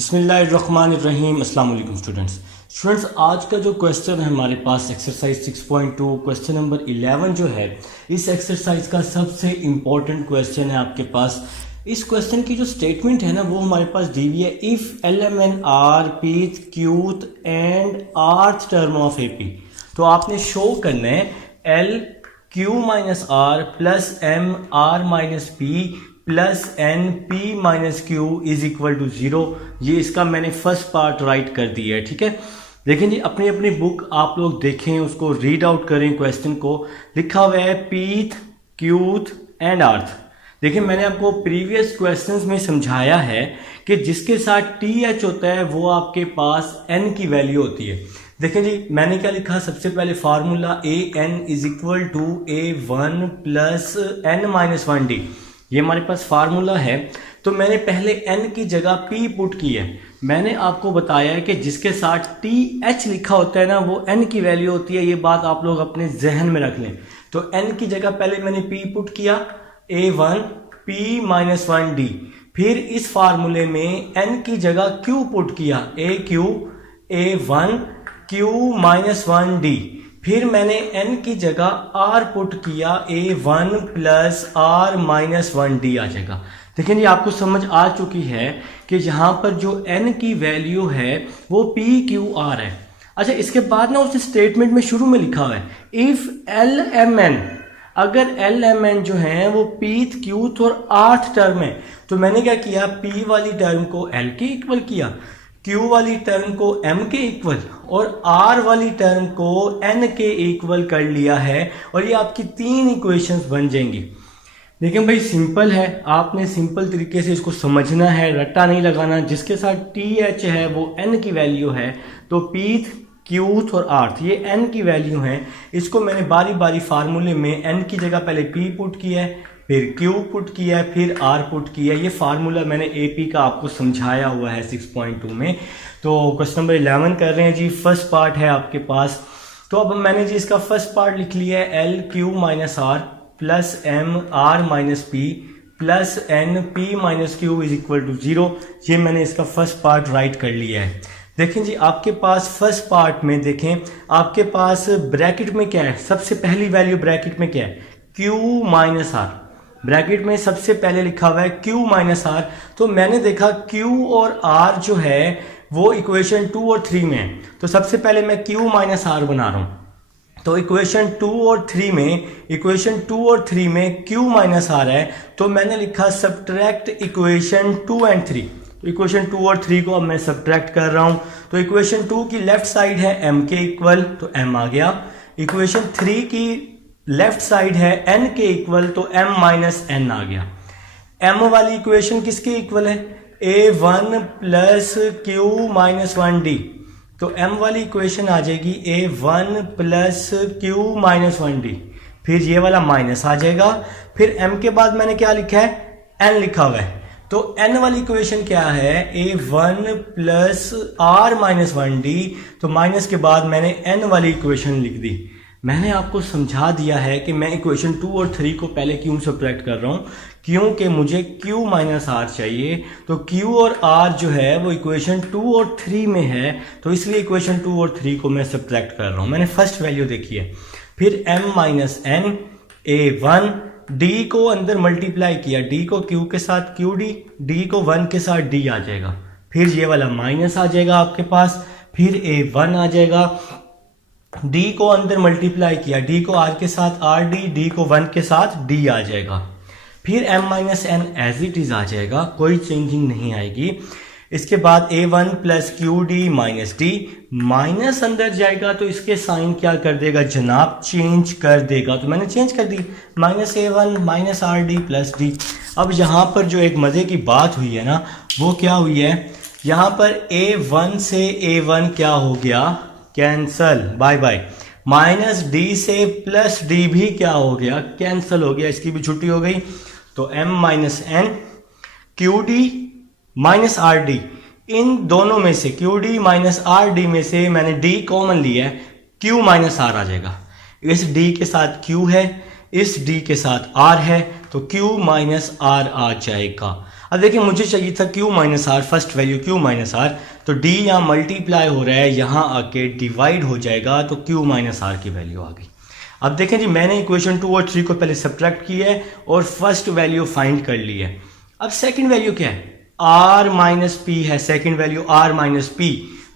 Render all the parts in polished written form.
बिस्मिल्लाहिर्रहमानिर्रहीम। अस्सलाम वालेकुम स्टूडेंट्स। आज का जो क्वेश्चन है हमारे पास एक्सरसाइज 6.2 क्वेश्चन नंबर 11 जो है, इस एक्सरसाइज का सबसे इम्पोर्टेंट क्वेश्चन है आपके पास। इस क्वेश्चन की जो स्टेटमेंट है ना, वो हमारे पास दी हुई है। If L M N R pth qth and rth term of A P, तो आपने शो करना है L Q minus R plus M R minus P plus N P minus Q is equal to 0। ये इसका मैंने first part right कर दिया है, ठीक है। देखें जी, अपनी अपनी बुक आप लोग देखें, उसको रीड आउट करें। क्वेश्चन को लिखा हुआ है पीथ क्यूथ एंड आर्थ। देखिए, मैंने आपको प्रीवियस क्वेश्चंस में समझाया है कि जिसके साथ टी एच होता है वो आपके पास एन की वैल्यू होती है। देखें जी, मैंने क्या लिखा सबसे पहले, formula A N is equal to A one plus N minus one D. ये हमारे पास फार्मूला है। तो मैंने पहले n की जगह p पुट की है। मैंने आपको बताया है कि जिसके साथ टी एच लिखा होता है ना, वो n की वैल्यू होती है। ये बात आप लोग अपने जहन में रख लें। तो n की जगह पहले मैंने p पुट किया, a1 p minus one D. फिर इस फार्मूले में n की जगह q पुट किया, aq a1 q minus one D. फिर मैंने n की जगह r पुट किया, a1 plus r minus one D आ जाएगा। देखिए जी, आपको समझ आ चुकी है कि यहाँ पर जो n की वैल्यू है वो p q r है। अच्छा, इसके बाद ना उस स्टेटमेंट में शुरू में लिखा हुआ है इफ एल एम एन, अगर एल एम एन जो है वो पीथ क्यूथ और आर्थ टर्म है, तो मैंने क्या किया, p वाली टर्म को l के इक्वल किया, Q वाली टर्म को M के इक्वल और R वाली टर्म को N के इक्वल कर लिया है। और ये आपकी तीन इक्वेशंस बन जाएंगी। लेकिन भाई सिंपल है, आपने सिंपल तरीके से इसको समझना है, रट्टा नहीं लगाना। जिसके साथ TH है वो N की वैल्यू है, तो पीथ क्यूथ और आर्थ ये N की वैल्यू है। इसको मैंने बारी बारी फार्मूले में N की जगह पहले P पुट किया है, फिर Q पुट किया है, फिर R पुट किया है। ये फार्मूला मैंने AP का आपको समझाया हुआ है 6.2 में। तो क्वेश्चन नंबर 11 कर रहे हैं जी, फर्स्ट पार्ट है आपके पास। तो अब मैंने जी इसका फर्स्ट पार्ट लिख लिया है, L Q minus R plus M R minus P plus N P minus Q is equal to 0। ये मैंने इसका फर्स्ट पार्ट राइट कर लिया है। देखें जी, आपके पास फर्स्ट पार्ट में देखें, आपके पास ब्रैकेट में क्या है, सबसे पहली वैल्यू ब्रैकेट में क्या है, Q माइनस आर। ब्रैकेट में सबसे पहले लिखा हुआ है Q माइनस आर। तो मैंने देखा Q और R जो है वो इक्वेशन 2 और 3 में है। तो सबसे पहले मैं Q माइनस आर बना रहा हूं। तो इक्वेशन 2 और 3 में Q माइनस आर है। तो मैंने लिखा सब्ट्रैक्ट इक्वेशन 2 एंड 3। तो इक्वेशन 2 और 3 को अब मैं सब्ट्रैक्ट कर रहा हूं। तो इक्वेशन 2 की लेफ्ट साइड है m के इक्वल, तो m आ गया। इक्वेशन 3 की लेफ्ट साइड है n के इक्वल, तो m माइनस n आ गया। m वाली इक्वेशन किसके इक्वल है, a1 plus Q minus one D. तो m वाली इक्वेशन आ जाएगी a1 plus Q minus one D. फिर ये वाला माइनस आ जाएगा। फिर m के बाद मैंने क्या लिखा है, n लिखा हुआ है। तो n वाली इक्वेशन क्या है, a1 plus r minus one D. तो माइनस के बाद मैंने n वाली इक्वेशन लिख दी। मैंने आपको समझा दिया है कि मैं इक्वेशन 2 और 3 को पहले क्यों सब्ट्रैक्ट कर रहा हूं, क्योंकि मुझे Q माइनस R चाहिए। तो Q और R जो है वो इक्वेशन 2 और 3 में है, तो इसलिए इक्वेशन 2 और 3 को मैं सब्ट्रैक्ट कर रहा हूं। मैंने फर्स्ट वैल्यू देखी है। फिर m minus n, a1, d को अंदर मल्टीप्लाई किया, d को q के साथ qd, d को 1 के साथ d आ जाएगा। फिर ये वाला माइनस आ जाएगा आपके पास। फिर a1 आ जाएगा, d को अंदर मल्टीप्लाई किया, d को r के साथ rd, d को 1 के साथ d आ जाएगा। फिर m minus n as it is आ जाएगा, कोई चेंजिंग नहीं आएगी। इसके बाद a1 plus Q D minus D, minus अंदर जाएगा तो इसके साइन क्या कर देगा जनाब, चेंज कर देगा। तो मैंने चेंज कर दी, minus a1 minus R D plus D. अब यहाँ पर जो एक मज़े की बात हुई है ना, वो क्या हुई है, यहाँ पर a1 से a1 क्या हो गया, cancel, bye bye. Minus D से प्लस डी भी क्या हो गया, कैंसल हो गया, इसकी भी छुट्टी हो गई। तो m minus n, Q D minus R D, इन दोनों में से Q D minus R D में से मैंने d कॉमन लिया है, q माइनस r आ जाएगा। इस d के साथ q है, इस d के साथ r है, तो q माइनस r आ जाएगा। अब देखिए मुझे चाहिए था Q minus R, first value Q minus R, तो D यहाँ मल्टीप्लाई हो रहा है, यहाँ आके डिवाइड हो जाएगा, तो Q माइनस आर की वैल्यू आ गई। अब देखें जी मैंने इक्वेशन 2 और 3 को पहले सब्ट्रैक्ट किया है और फर्स्ट वैल्यू फाइंड कर ली है। अब सेकंड वैल्यू क्या है, R माइनस पी है, second value R minus P,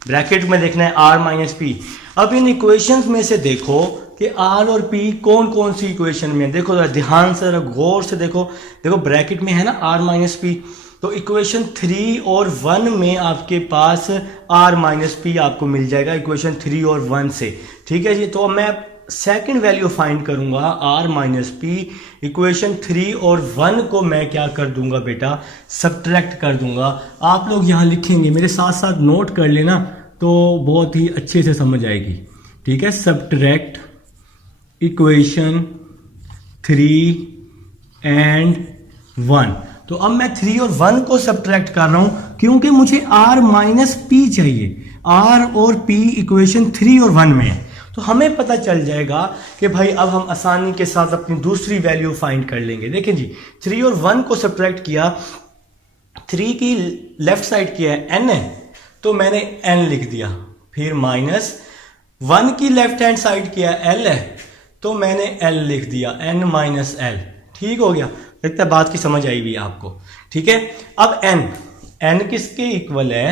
bracket में देखना है R माइनस पी। अब इन इक्वेशंस में से देखो कि R और P कौन कौन सी इक्वेशन में है, देखो जरा ध्यान से, जरा गौर से देखो, देखो ब्रैकेट में है ना R माइनस पी, तो इक्वेशन 3 और 1 में आपके पास R माइनस पी आपको मिल जाएगा इक्वेशन 3 और 1 से, ठीक है जी। तो मैं सेकंड वैल्यू फाइंड करूंगा R माइनस पी, इक्वेशन 3 और 1 को मैं क्या कर दूंगा बेटा, सब्ट्रैक्ट कर दूंगा। आप लोग यहाँ लिखेंगे, मेरे साथ साथ नोट कर लेना, तो बहुत ही अच्छे से समझ आएगी, ठीक है। सब्ट्रैक्ट इक्वेशन 3 एंड 1, तो अब मैं 3 और 1 को सब्ट्रैक्ट कर रहा हूं क्योंकि मुझे R माइनस पी चाहिए। R और P इक्वेशन 3 और 1 में है, तो हमें पता चल जाएगा कि भाई अब हम आसानी के साथ अपनी दूसरी वैल्यू फाइंड कर लेंगे। देखें जी 3 और 1 को सब्ट्रैक्ट किया, 3 की लेफ्ट साइड किया है n है, तो मैंने n लिख दिया, फिर माइनस 1 की लेफ्ट हैंड साइड किया l है, तो मैंने l लिख दिया, n माइनस l, ठीक हो गया। लगता है बात की समझ आई भी आपको, ठीक है। अब n किसके इक्वल है,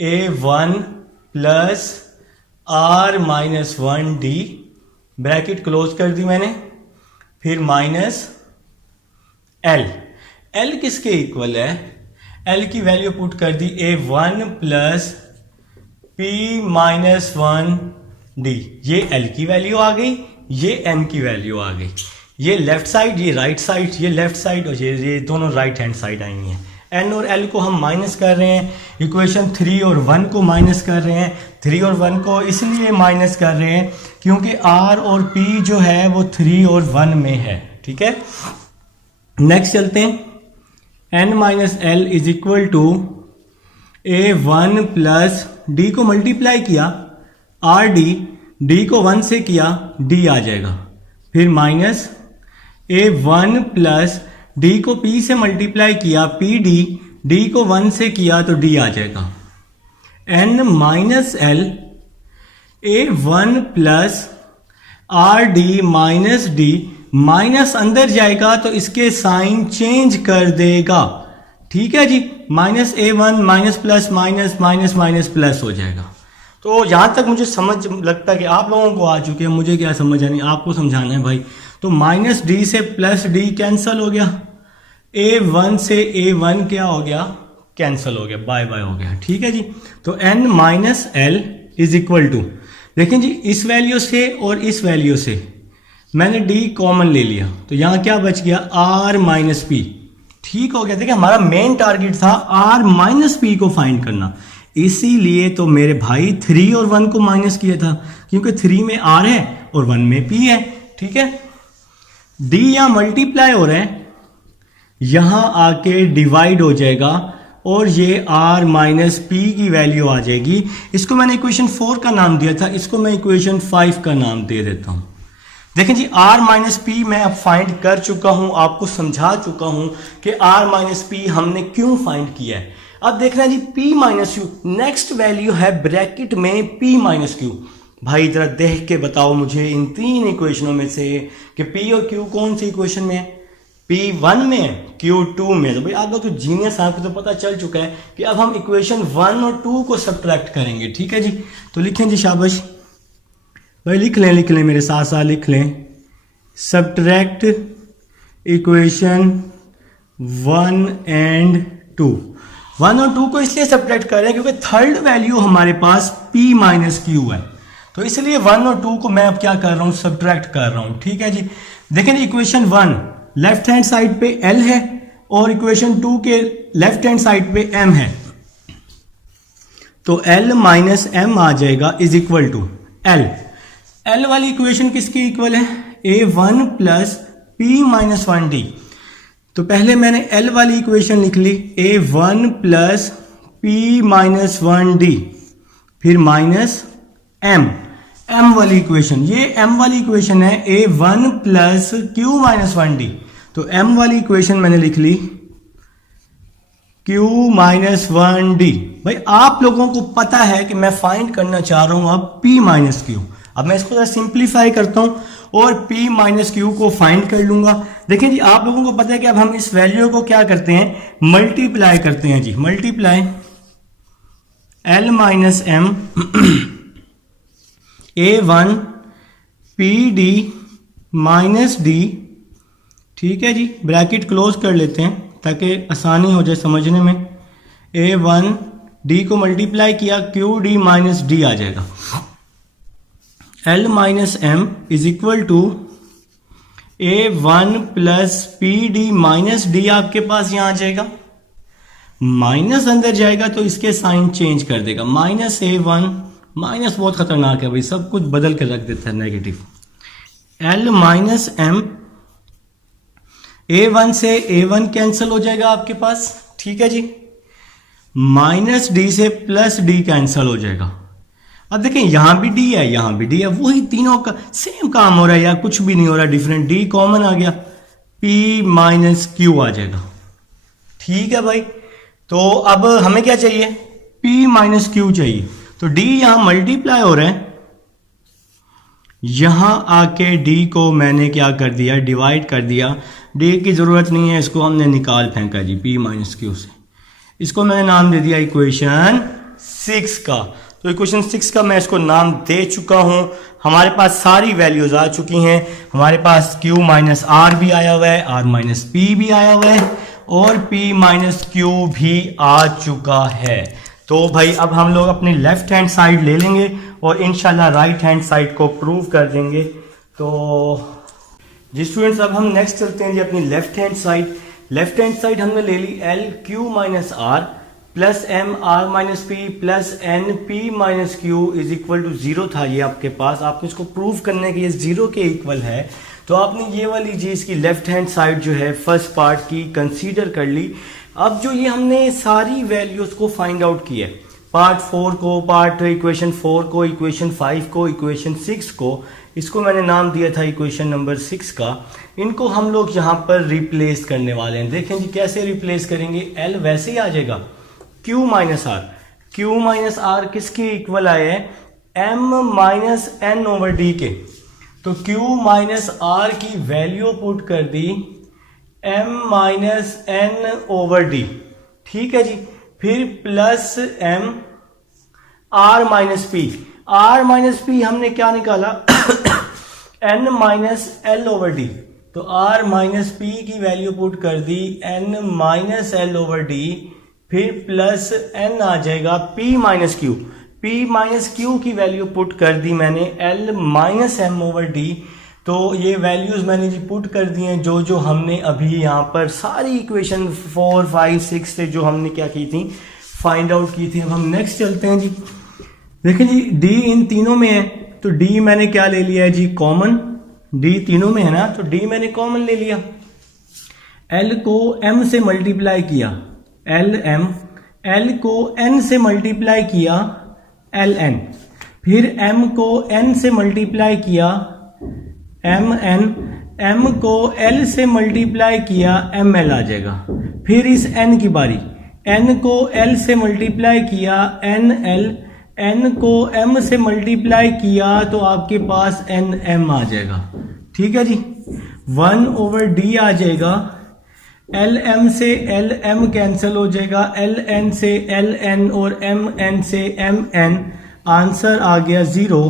a1 plus R minus 1d, bracket close कर दी मैंने, फिर माइनस l किसके इक्वल है, l की वैल्यू पुट कर दी, a1 plus p minus 1d, ये l की वैल्यू आ गई, ये n की वैल्यू आ गई, ये लेफ्ट साइड, ये राइट साइड, ये लेफ्ट साइड और ये दोनों राइट हैंड साइड आई हैं। n और l को हम माइनस कर रहे हैं, इक्वेशन 3 और 1 को माइनस कर रहे हैं। 3 और 1 को इसलिए माइनस कर रहे हैं क्योंकि R और P जो है वो 3 और 1 में है, ठीक है। नेक्स्ट चलते हैं, n minus l is equal to a1 plus d को मल्टीप्लाई किया rd, d को 1 से किया d आ जाएगा, फिर माइनस a1 प्लस d को p से मल्टीप्लाई किया pd, d को 1 से किया तो d आ जाएगा, n minus l a1 plus rd minus d, minus अंदर जाएगा तो इसके साइन चेंज कर देगा, ठीक है जी। Minus a1 minus plus minus minus minus plus हो जाएगा। तो यहां तक मुझे समझ लगता है कि आप लोगों को आ चुके हैं, मुझे क्या समझ आनी, आपको समझाना है भाई। तो माइनस डी से प्लस डी कैंसल हो गया, a1 से a1 क्या हो गया, कैंसल हो गया, बाय बाय हो गया, ठीक है जी। तो n minus L is equal to, देखें जी इस वैल्यू से और इस वैल्यू से मैंने d कॉमन ले लिया, तो यहां क्या बच गया, r माइनस पी, ठीक हो गया। देखिए हमारा मेन टारगेट था r माइनस पी को फाइंड करना, इसीलिए तो मेरे भाई 3 और 1 को माइनस किया था, क्योंकि 3 में r है और 1 में p है, ठीक है। d यहां मल्टीप्लाई हो रहा है, यहां आके डिवाइड हो जाएगा और ये r माइनस पी की वैल्यू आ जाएगी। इसको मैंने इक्वेशन 4 का नाम दिया था, इसको मैं इक्वेशन 5 का नाम दे देता हूं। देखें जी r माइनस पी मैं अब फाइंड कर चुका हूं, आपको समझा चुका हूं कि r माइनस पी हमने क्यों फाइंड किया है। अब देखना जी p minus Q, next value है ब्रैकेट में p माइनस क्यू। भाई जरा देख के बताओ मुझे इन तीन इक्वेशनों में से कि p और q कौन सी इक्वेशन में है, p 1 में है, q 2 में। तो भाई आप लोग तो जीनियस, आपको तो पता चल चुका है कि अब हम इक्वेशन 1 और 2 को सब्ट्रैक्ट करेंगे, ठीक है जी। तो लिखें जी, शाबाश भाई, लिख लें मेरे साथ साथ लिख लें, सब्ट्रैक्ट इक्वेशन 1 एंड 2। 1 और 2 को इसलिए सब्ट्रैक्ट कर रहे हैं क्योंकि थर्ड वैल्यू हमारे पास p माइनस क्यू है, तो इसलिए 1 और 2 को मैं अब क्या कर रहा हूं, सब्ट्रैक्ट कर रहा हूं, ठीक है जी। देखें इक्वेशन 1 लेफ्ट हैंड साइड पे l है और इक्वेशन 2 के लेफ्ट हैंड साइड पे m है, तो l माइनस m आ जाएगा इज इक्वल टू l वाली इक्वेशन किसकी इक्वल है, a1 plus p minus 1d। तो पहले मैंने l वाली इक्वेशन लिख ली, a1 plus p minus 1d, फिर माइनस m वाली इक्वेशन, ये m वाली इक्वेशन है a1 plus q minus 1d। तो m वाली इक्वेशन मैंने लिख ली Q माइनस 1D। भाई आप लोगों को पता है कि मैं फाइंड करना चाह रहा हूं अब P माइनस क्यू। अब मैं इसको सिंप्लीफाई करता हूं और P माइनस क्यू को फाइंड कर लूंगा। देखिए जी, आप लोगों को पता है कि अब हम इस वैल्यू को क्या करते हैं, मल्टीप्लाई करते हैं जी। Multiply L minus M A1 PD minus D। ठीक है जी, ब्रैकेट क्लोज कर लेते हैं ताकि आसानी हो जाए समझने में। A1 D को मल्टीप्लाई किया, QD माइनस D आ जाएगा। L minus M is equal to A1 plus PD minus D। आपके पास यहां आ जाएगा, माइनस अंदर जाएगा तो इसके साइन चेंज कर देगा, माइनस A1। माइनस बहुत खतरनाक है भाई, सब कुछ बदल कर रख देता है negative. L minus M, A1 से A1 कैंसिल हो जाएगा आपके पास, ठीक है जी। माइनस D से प्लस D कैंसिल हो जाएगा। अब देखें यहां भी D है, यहां भी D है, वही तीनों का सेम काम हो रहा है, या कुछ भी नहीं हो रहा डिफरेंट। D कॉमन आ गया, P माइनस Q आ जाएगा। ठीक है भाई, तो अब हमें क्या चाहिए, P माइनस Q चाहिए। तो D यहां मल्टीप्लाई हो रहा है, यहां आके D को मैंने क्या कर दिया, डिवाइड कर दिया। D की जरूरत नहीं है, इसको हमने निकाल फेंका जी P माइनस Q से। इसको मैंने नाम दे दिया इक्वेशन 6 का। तो इक्वेशन 6 का मैं इसको नाम दे चुका हूं। हमारे पास सारी वैल्यूज आ चुकी हैं। हमारे पास Q माइनस R भी आया हुआ है, R माइनस P भी आया हुआ है, और P माइनस Q भी आ चुका है। तो भाई अब हम लोग अपनी लेफ्ट हैंड साइड ले लेंगे और इंशाल्लाह राइट हैंड साइड को प्रूव कर देंगे। तो जी स्टूडेंट्स, अब हम नेक्स्ट चलते हैं जी अपनी left hand side. Left hand side हमने ले ली L Q minus R plus M R minus P plus N P minus Q is equal to 0 था ये आपके पास। आपने इसको प्रूव करने के ये 0 के इक्वल है, तो आपने ये वाली चीज की लेफ्ट हैंड साइड जो है फर्स्ट पार्ट की कंसीडर कर ली। अब जो ये हमने सारी वैल्यूज को फाइंड आउट किया है, पार्ट 4 को, पार्ट इक्वेशन 4 को, इक्वेशन 5 को, इक्वेशन 6 को, इसको मैंने नाम दिया था इक्वेशन नंबर 6 का। इनको हम लोग यहाँ पर रिप्लेस करने वाले हैं। देखें जी कैसे रिप्लेस करेंगे। L वैसे ही आ जाएगा, Q minus R। Q minus R किसके इक्वल आए हैं, M minus N over D के। तो Q माइनस R की वैल्यू पुट कर दी M minus N over D, ठीक है जी। फिर plus M R minus P। R minus P हमने क्या निकाला N minus L over D। तो R माइनस P की वैल्यू पुट कर दी N minus L over D, फिर प्लस N आ जाएगा P minus Q। P minus Q की value put कर दी मैंने L minus M over D। तो ये वैल्यूज मैंने जी पुट कर दी हैं जो जो हमने अभी यहाँ पर सारी इक्वेशन 4, 5, 6 से जो हमने क्या की थी, फाइंड आउट की थी। अब हम नेक्स्ट चलते हैं जी। देखिए जी D इन तीनों में है, तो D मैंने क्या ले लिया है जी, कॉमन। D तीनों में है ना, तो D मैंने कॉमन ले लिया। L को M से मल्टीप्लाई किया, LM। L को N से मल्टीप्लाई किया, LN। फिर M को N से मल्टीप्लाई किया, MN। M को L से मल्टीप्लाई किया, ML आ जाएगा। फिर इस N की बारी, N को L से मल्टीप्लाई किया, NL। N को M से मल्टीप्लाई किया तो आपके पास NM आ जाएगा, ठीक है जी। 1 ओवर D आ जाएगा। LM से LM कैंसिल हो जाएगा, LN से LN और MN से MN। आंसर आ गया 0।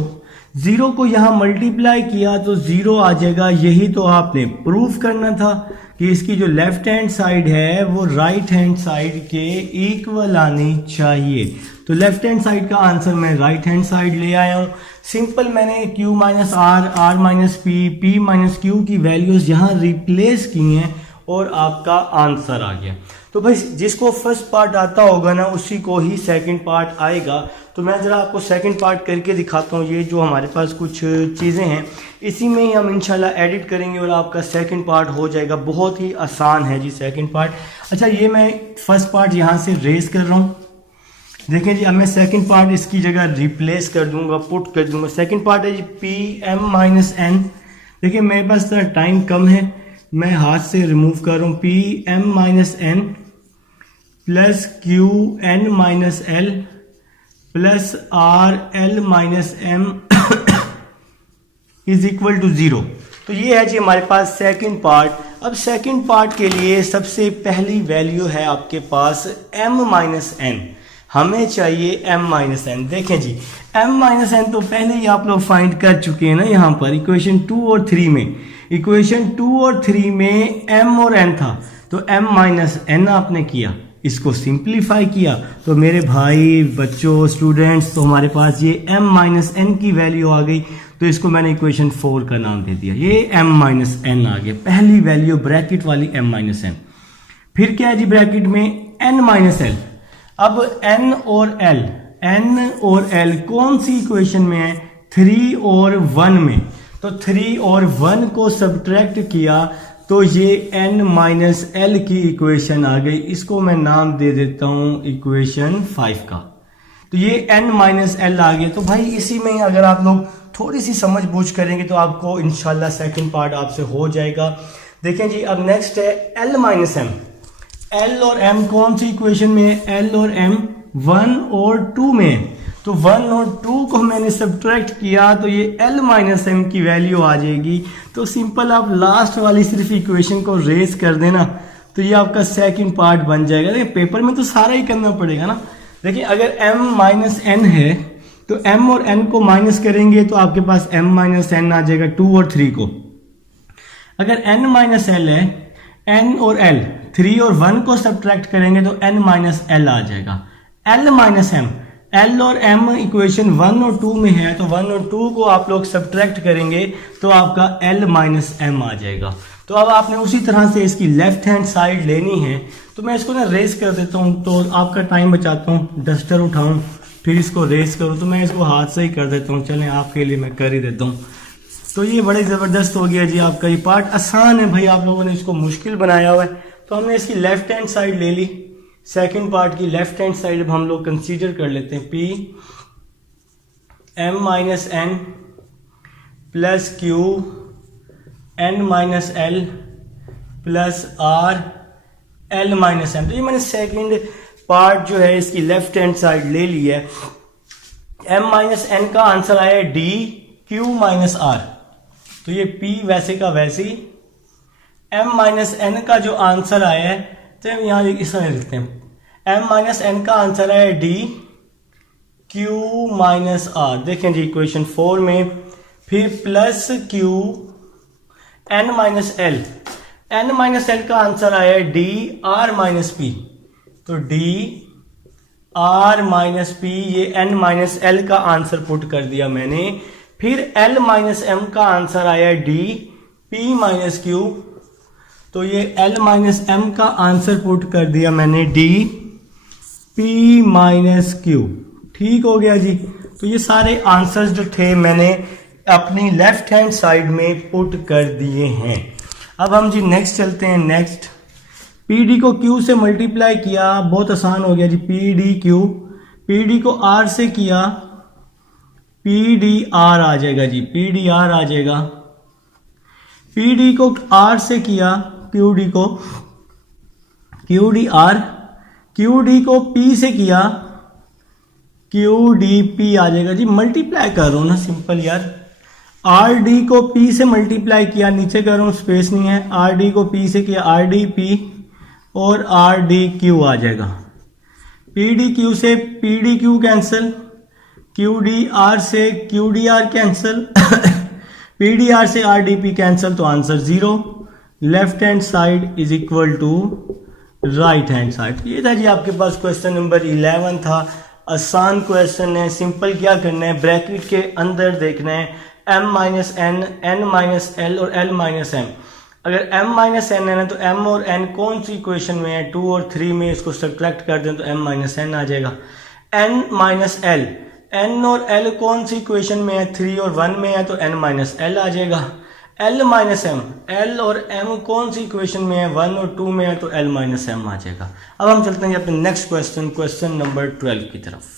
0 को यहां मल्टीप्लाई किया तो 0 आ जाएगा। यही तो आपने प्रूफ करना था कि इसकी जो लेफ्ट हैंड साइड है वो राइट हैंड साइड के इक्वल आनी चाहिए। तो लेफ्ट हैंड साइड का आंसर मैं राइट हैंड साइड ले आया हूं। सिंपल मैंने Q minus R, R minus P, P minus Q की वैल्यूज यहां रिप्लेस की हैं और आपका आंसर आ गया। तो भाई जिसको फर्स्ट पार्ट आता होगा ना उसी को ही सेकंड पार्ट आएगा। तो मैं जरा आपको सेकंड पार्ट करके दिखाता हूँ। ये जो हमारे पास कुछ चीज़ें हैं इसी में ही हम इंशाल्लाह एडिट करेंगे और आपका सेकंड पार्ट हो जाएगा। बहुत ही आसान है जी सेकंड पार्ट। अच्छा, ये मैं फर्स्ट पार्ट यहाँ से रेस कर रहा हूँ। देखें जी, अब मैं सेकंड पार्ट इसकी जगह रिप्लेस कर दूंगा, पुट कर दूंगा। सेकंड पार्ट है जी PM माइनस N। देखिए मेरे पास टाइम कम है, मैं हाथ से रिमूव कर रहा हूँ। PM minus N plus Q N minus L plus R L minus M is equal to 0। तो ये है जी हमारे पास सेकंड पार्ट। अब सेकंड पार्ट के लिए सबसे पहली वैल्यू है आपके पास m माइनस एन। हमें चाहिए m माइनस एन। देखें जी m माइनस एन तो पहले ही आप लोग फाइंड कर चुके हैं ना, यहाँ पर इक्वेशन 2 और 3 में। इक्वेशन 2 और 3 में m और n था, तो m माइनस एन आपने किया, इसको सिंप्लीफाई किया, तो मेरे भाई बच्चों स्टूडेंट्स तो हमारे पास ये m माइनस एन की वैल्यू आ गई। तो इसको मैंने इक्वेशन 4 का नाम दे दिया, ये m माइनस एन आ गया, पहली वैल्यू ब्रैकेट वाली m माइनस एन। फिर क्या है जी ब्रैकेट में n माइनस एल। अब n और l कौन सी इक्वेशन में है? 3 और 1 में। तो 3 और 1 को सब्ट्रैक्ट किया तो ये n माइनस एल की इक्वेशन आ गई। इसको मैं नाम दे देता हूं इक्वेशन 5 का। तो ये n माइनस एल आ गया। तो भाई इसी में अगर आप लोग थोड़ी सी समझ बूझ करेंगे तो आपको इंशाल्लाह सेकंड पार्ट आपसे हो जाएगा। देखें जी अब नेक्स्ट है l माइनस एम। l और m कौन सी इक्वेशन में है? l और m 1 और 2 में। तो 1 और 2 को मैंने सब्ट्रैक्ट किया तो ये l माइनस एम की वैल्यू आ जाएगी। तो सिंपल आप लास्ट वाली सिर्फ इक्वेशन को रेज कर देना तो ये आपका सेकंड पार्ट बन जाएगा। देखिए पेपर में तो सारा ही करना पड़ेगा ना। देखिए अगर m माइनस एन है तो m और n को माइनस करेंगे तो आपके पास m माइनस एन आ जाएगा 2 और 3 को। अगर n माइनस एल है, n और l 3 और 1 को सब्ट्रैक्ट करेंगे तो n माइनस एल आ जाएगा। l माइनस m, l और m इक्वेशन 1 और 2 में है तो 1 और 2 को आप लोग सब्ट्रैक्ट करेंगे तो आपका l माइनस m आ जाएगा। तो अब आपने उसी तरह से इसकी लेफ्ट हैंड साइड लेनी है। तो मैं इसको ना रेस कर देता हूँ तो आपका टाइम बचाता हूँ। डस्टर उठाऊँ फिर इसको रेस करूँ, तो मैं इसको हाथ से ही कर देता हूँ। चलें आपके लिए मैं कर ही देता हूँ। तो ये बड़े ज़बरदस्त हो गया जी आपका। ये पार्ट आसान है भाई, आप लोगों ने इसको मुश्किल बनाया हुआ है। तो हमने इसकी लेफ्ट हैंड साइड ले ली। सेकंड पार्ट की लेफ्ट हैंड साइड अब हम लोग कंसीडर कर लेते हैं। p m minus N plus Q n minus L plus R L minus M. तो ये मैंने सेकंड पार्ट जो है इसकी लेफ्ट हैंड साइड ले ली है। m माइनस एन का आंसर आया d q माइनस आर। तो ये p वैसे का वैसे ही। m माइनस एन का जो आंसर आया है तो हम यहाँ इस तरह लिखते हैं। m माइनस एन का आंसर आया d q माइनस आर। देखें जी इक्वेशन 4 में। फिर plus q n minus L. n minus L का आंसर आया d r माइनस पी। तो d r माइनस पी, ये n माइनस एल का आंसर पुट कर दिया मैंने। फिर l माइनस m का आंसर आया d p माइनस q। तो ये l माइनस m का आंसर पुट कर दिया मैंने d p माइनस q। ठीक हो गया जी। तो ये सारे आंसर्स जो थे मैंने अपनी लेफ्ट हैंड साइड में पुट कर दिए हैं। अब हम जी नेक्स्ट चलते हैं। नेक्स्ट PD को Q से मल्टीप्लाई किया, बहुत आसान हो गया जी। PDQ, PD को R से किया, PDR आ जाएगा जी, PDR आ जाएगा। PD को R से किया, QD को QDR, QD को P से किया, QDP आ जाएगा जी। मल्टीप्लाई कर रहा हूं ना सिंपल यार। RD को P से मल्टीप्लाई किया, नीचे कर रहा हूं स्पेस नहीं है। RD को P से किया, RDP और RDQ आ जाएगा। PDQ से PDQ कैंसिल, QDR से QDR कैंसिल, PDR से RDP कैंसिल, तो answer 0। Left hand side is equal to right hand side. ये था जी आपके पास क्वेश्चन नंबर 11 था। आसान क्वेश्चन है, सिंपल क्या करना है, ब्रैकेट के अंदर देखना है m minus N, n minus L और l माइनस m। अगर m माइनस एन है ना तो m और n कौन सी इक्वेशन में है? 2 और 3 में। इसको सब्ट्रैक्ट कर दें तो m माइनस एन आ जाएगा। n माइनस एल, n और l कौन सी इक्वेशन में है? 3 और 1 में है तो n माइनस एल आ जाएगा। l माइनस m, l और m कौन सी इक्वेशन में है? 1 और 2 में है तो l माइनस m आ जाएगा। अब हम चलते हैं अपने नेक्स्ट क्वेश्चन, क्वेश्चन नंबर 12 की तरफ।